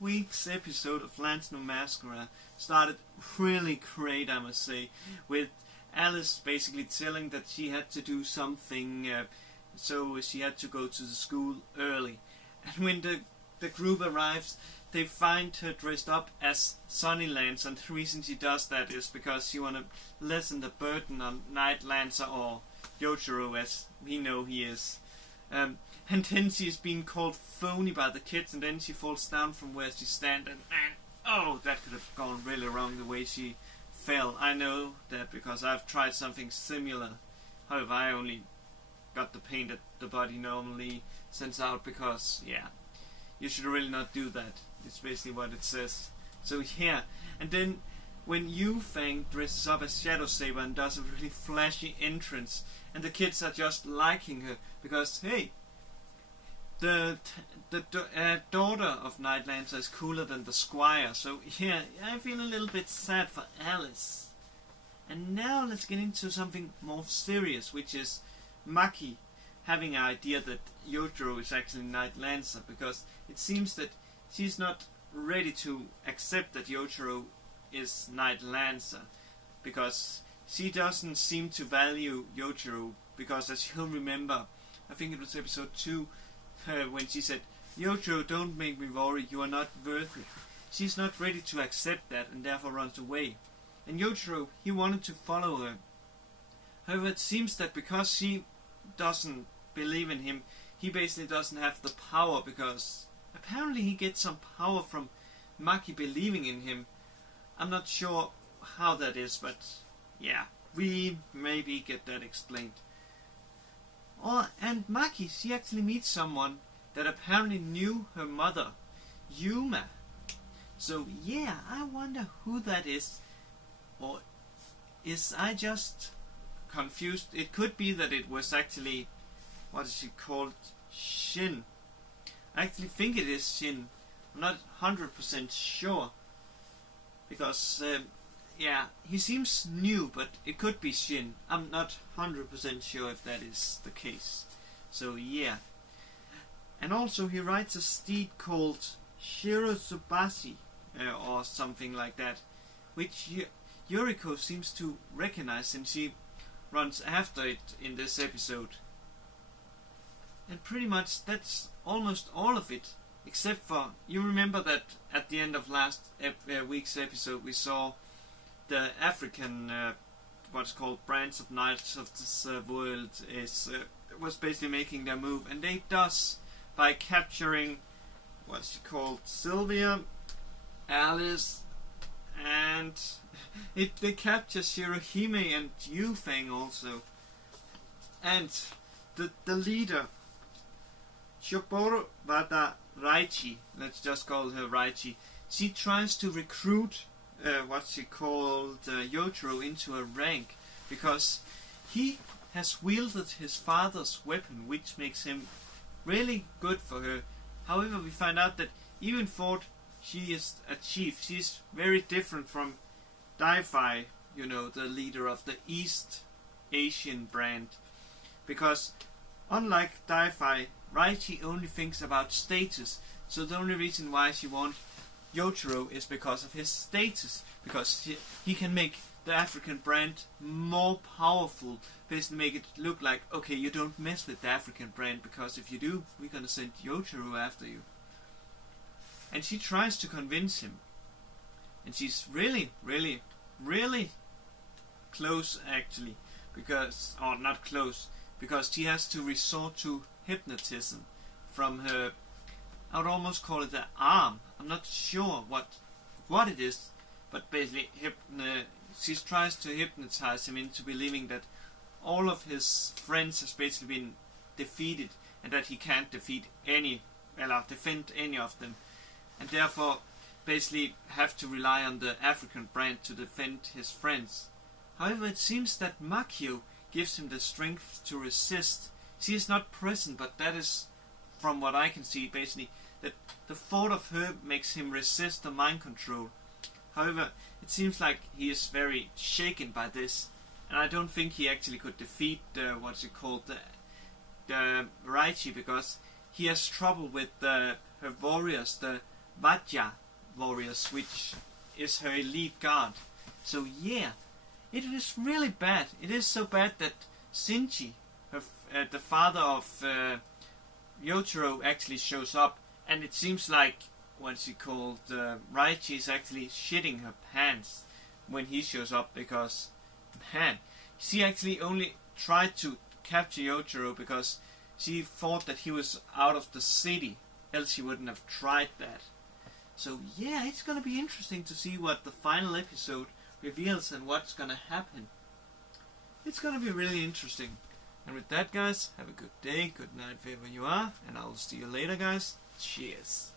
week's episode of Lance No Mascara started really great, I must say, with Alice basically telling that she had to do something, so she had to go to the school early. And when the group arrives, they find her dressed up as Sunny Lancer, and the reason she does that is because she want to lessen the burden on Night Lancer, or Yojiro as we know he is. And then she is being called phony by the kids, and then she falls down from where she stands, and oh, that could have gone really wrong the way she fell. I know that because I've tried something similar. However, I only got the pain that the body normally sends out because, yeah, you should really not do that. It's basically what it says. So yeah, and then when Yu Fang dresses up as Shadow Saber and does a really flashy entrance, and the kids are just liking her because, hey, the daughter of Night Lancer is cooler than the Squire. So yeah, I feel a little bit sad for Alice. And now let's get into something more serious, which is Maki having an idea that Yojiro is actually Night Lancer, because it seems that she's not ready to accept that Yojiro is Night Lancer, because she doesn't seem to value Yojiro, because as you'll remember, I think it was episode 2, when she said, "Yojiro, don't make me worry, you are not worth it." She's not ready to accept that and therefore runs away. And Yojiro, he wanted to follow her. However, it seems that because she doesn't believe in him, he basically doesn't have the power, because apparently he gets some power from Maki believing in him. I'm not sure how that is, but yeah, we maybe get that explained. And Maki, she actually meets someone that apparently knew her mother, Yuma. So yeah, I wonder who that is. Or is I just confused? It could be that it was actually, what is she called, Shin. I actually think it is Shin. I'm not 100% sure. Because, yeah, he seems new, but it could be Shin. I'm not 100% sure if that is the case. So, yeah. And also, he rides a steed called Shirozubashi, or something like that, which Yuriko seems to recognize, and she runs after it in this episode. And pretty much that's almost all of it, except for, you remember that at the end of last week's episode we saw the African, what's called Brands of Knights of this world was basically making their move, and they does by capturing, what's she called, Sylvia, Alice, and they capture Shirohime and Yu Fang also. And the leader, Shoboro Wada Raichi, let's just call her Raichi, she tries to recruit what she called Yojiro into a rank, because he has wielded his father's weapon, which makes him really good for her. However, we find out that even though she is a chief, she's very different from Daifai, you know, the leader of the East Asian brand, because unlike Daifai, Raichi only thinks about status. So the only reason why she wants Yojiro is because of his status, because he can make the African brand more powerful, basically make it look like, okay, you don't mess with the African brand, because if you do, we're gonna send Yojiro after you. And she tries to convince him, and she's really close actually, because, or not close, because she has to resort to hypnotism from her, I would almost call it the arm. I'm not sure what it is, but basically she tries to hypnotize him into believing that all of his friends has basically been defeated, and that he can't defend any of them, and therefore basically have to rely on the African brand to defend his friends. However, it seems that Makio gives him the strength to resist. She is not present, but that is, from what I can see, basically that the thought of her makes him resist the mind control. However, it seems like he is very shaken by this, and I don't think he actually could defeat the Raichi, because he has trouble with her warriors, the Vajja warriors, which is her elite guard. So yeah, it is really bad. It is so bad that Shinji, the father of Yotaro, actually shows up, and it seems like what's he called, Raichi is actually shitting her pants when he shows up, because man, she actually only tried to capture Yotaro because she thought that he was out of the city, else she wouldn't have tried that. So yeah, it's gonna be interesting to see what the final episode reveals and what's gonna happen. It's gonna be really interesting. And with that, guys, have a good day, good night wherever you are, and I'll see you later, guys. Cheers.